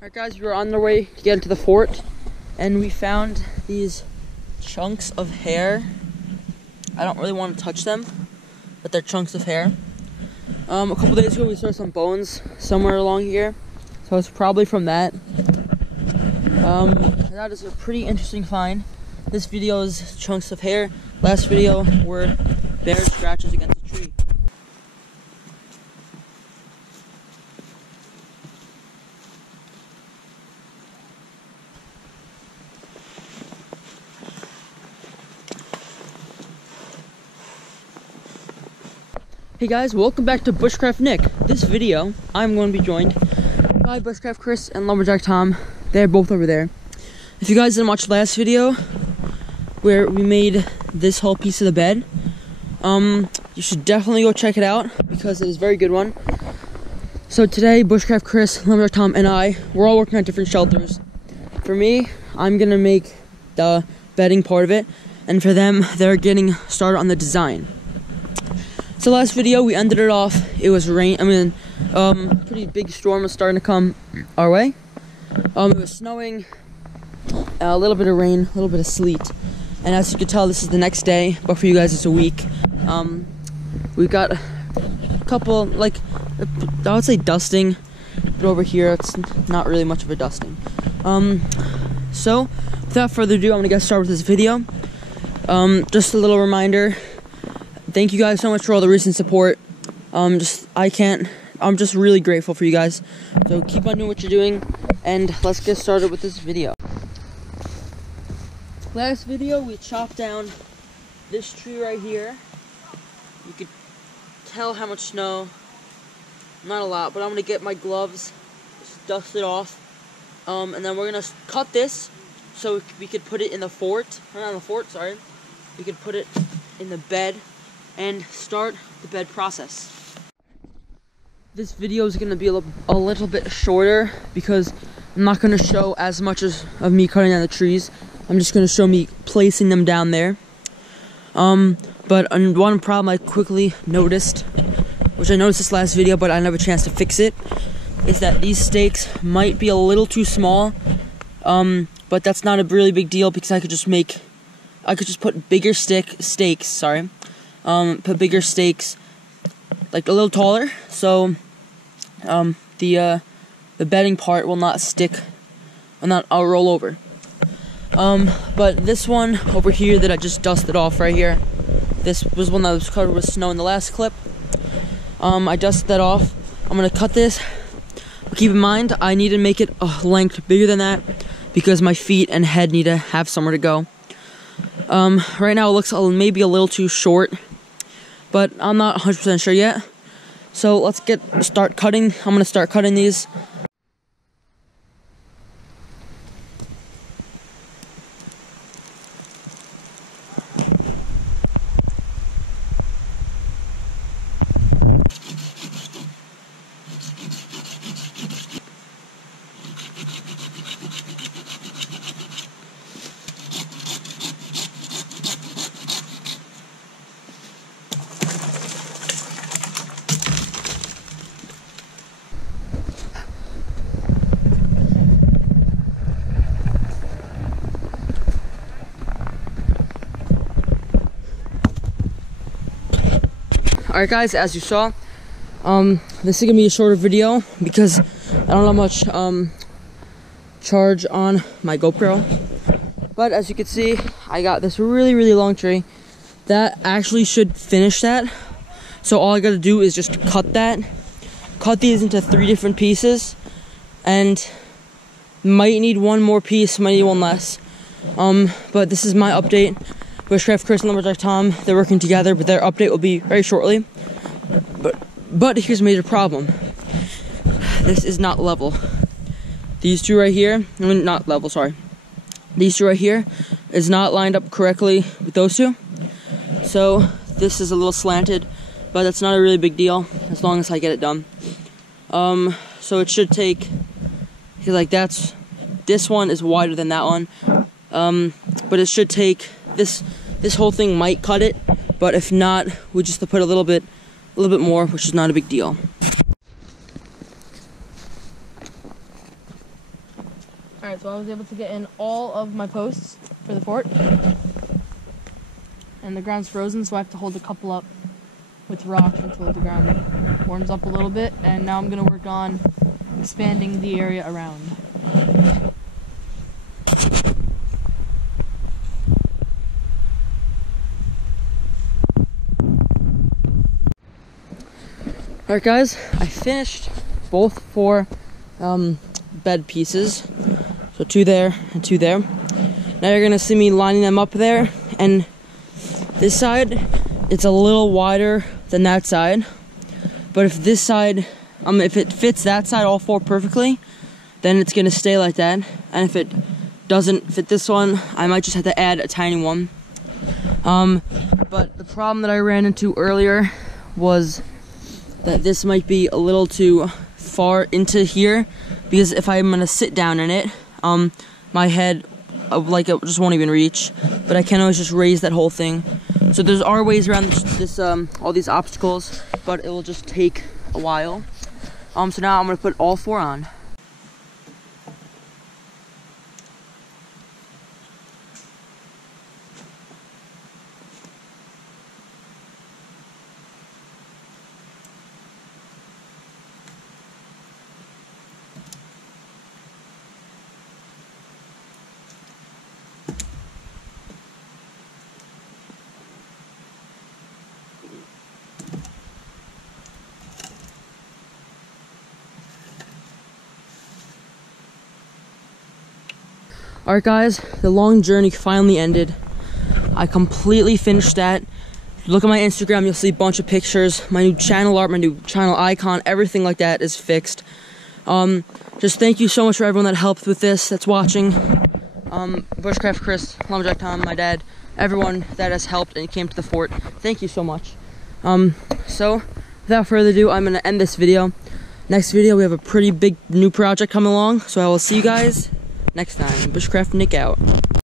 Alright guys, we were on our way to get into the fort and we found these chunks of hair. I don't really want to touch them, but they're chunks of hair. A couple days ago we saw some bones somewhere along here, so it's probably from that. That is a pretty interesting find. This video is chunks of hair. Last video were bear scratches against a tree. Hey guys, welcome back to Bushcraft Nick. This video, I'm going to be joined by Bushcraft Chris and Lumberjack Tom. They're both over there. If you guys didn't watch the last video, where we made this whole piece of the bed, you should definitely go check it out, because it is a very good one. So today, Bushcraft Chris, Lumberjack Tom, and we're all working on different shelters. For me, I'm going to make the bedding part of it, and for them, they're getting started on the design. So last video we ended it off. It was pretty big storm was starting to come our way. It was snowing, a little bit of rain, a little bit of sleet, and as you can tell, this is the next day. But for you guys, it's a week. We've got a couple, I would say dusting, but over here it's not really much of a dusting. So without further ado, I'm gonna get started with this video. Just a little reminder. Thank you guys so much for all the recent support. I'm just really grateful for you guys. So keep on doing what you're doing, and let's get started with this video. Last video, we chopped down this tree right here. You could tell how much snow. Not a lot, but I'm gonna get my gloves, just dust it off, and then we're gonna cut this so we could put it in the fort. Not in the fort, sorry. We could put it in the bed and start the bed process. This video is going to be a little bit shorter because I'm not going to show as much of me cutting down the trees. I'm just going to show me placing them down there. But one problem I quickly noticed, which I noticed this last video but I didn't have a chance to fix it, is that these stakes might be a little too small. But that's not a really big deal because I could just put bigger stakes, sorry. Put bigger stakes, like a little taller, so the bedding part will not stick, will not roll over. But this one over here that I just dusted off right here, this was one that was covered with snow in the last clip. I dusted that off. I'm gonna cut this. But keep in mind, I need to make it a length bigger than that because my feet and head need to have somewhere to go. Right now it looks maybe a little too short, but I'm not 100% sure yet. So let's start cutting. I'm gonna start cutting these. Alright guys, as you saw, this is gonna be a shorter video because I don't have much charge on my GoPro. But as you can see, I got this really long tree that actually should finish that. So all I gotta do is just cut these into 3 different pieces, and might need one more piece, might need one less. But this is my update. Bushcraft Chris and Lumberjack Tom, they're working together, but their update will be very shortly. But here's a major problem. This is not level. These two right here, not level, sorry. These two right here is not lined up correctly with those two. So this is a little slanted, but that's not a really big deal as long as I get it done. So it should take, like this one is wider than that one. But it should take this whole thing might cut it, but if not, we just have to put a little bit more, which is not a big deal. Alright, so I was able to get in all of my posts for the fort. And the ground's frozen, so I have to hold a couple up with rocks until the ground warms up a little bit. And now I'm going to work on expanding the area around. Alright guys, I finished both 4 bed pieces. So 2 there and 2 there. Now you're gonna see me lining them up there, and this side, it's a little wider than that side. But if this side, if it fits that side all 4 perfectly, then it's gonna stay like that. And if it doesn't fit this one, I might just have to add a tiny one. But the problem that I ran into earlier was that this might be a little too far into here, because if I'm gonna sit down in it, my head, like, it just won't even reach. But I can always just raise that whole thing. So there are ways around this all these obstacles, but it will just take a while. So now I'm gonna put all 4 on. Alright guys, the long journey finally ended. I completely finished that. Look at my Instagram, you'll see a bunch of pictures. My new channel art, my new channel icon, everything like that is fixed. Just thank you so much for everyone that helped with this, that's watching. Bushcraft Chris, Lumberjack Tom, my dad, everyone that has helped and came to the fort. Thank you so much. So, without further ado, I'm going to end this video. Next video, we have a pretty big new project coming along, so I will see you guys next time. Bushcraft Nick out.